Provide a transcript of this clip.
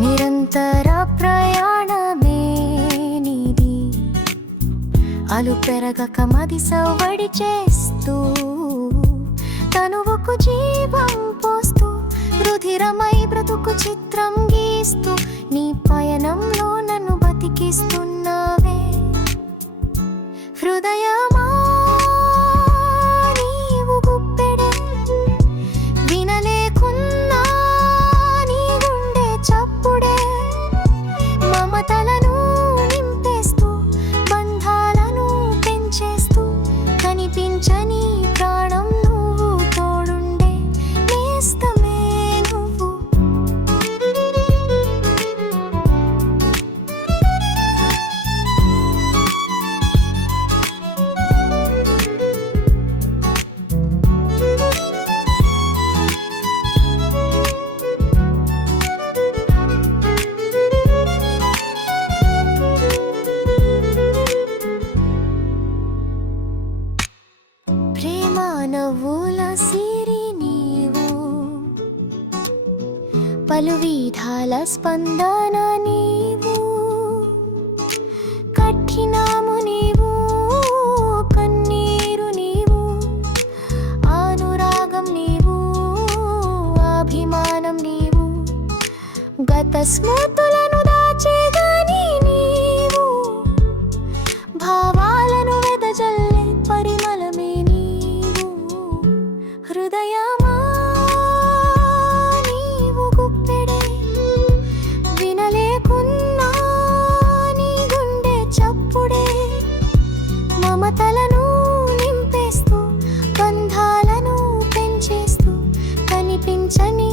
నిరంతర ప్రయాణమే నీది, అలు పెరగక మది సవ్వడి చేస్తూ, తనువుకు జీవం పోస్తూ, రుధిరమై బ్రతుకు చిత్రం గీస్తూ, నీ పయనంలో నన్ను బతికిస్తున్నావే. హృదయమా నీవు గుప్పెడే, వినలేకున్నా నీ గుండె చప్పుడే, మమతలను నింపేస్తూ, బంధాలను పెంచేస్తూ, కనిపించని ప్రాణం నువ్వు, తోడుండే నేస్తమే నువ్వు. ప్రేమ నవ్వుల సిరి నీవు, పలు విధాల స్పందన నీవు, కఠినము నీవు, కన్నీరు నీవు, అనురాగం నీవు, అభిమానం నీవు, గత స్మృతులను దాచేగాని నీవు, భావాలను వెదజల్లే పరిమళమే నీవు. హృదయమా నీవు గుప్పెడే, వినలేకున్నా నీ గుండె చప్పుడే, మమతలను నింపేస్తూ, బంధాలను పెంచేస్తూ, కనిపించని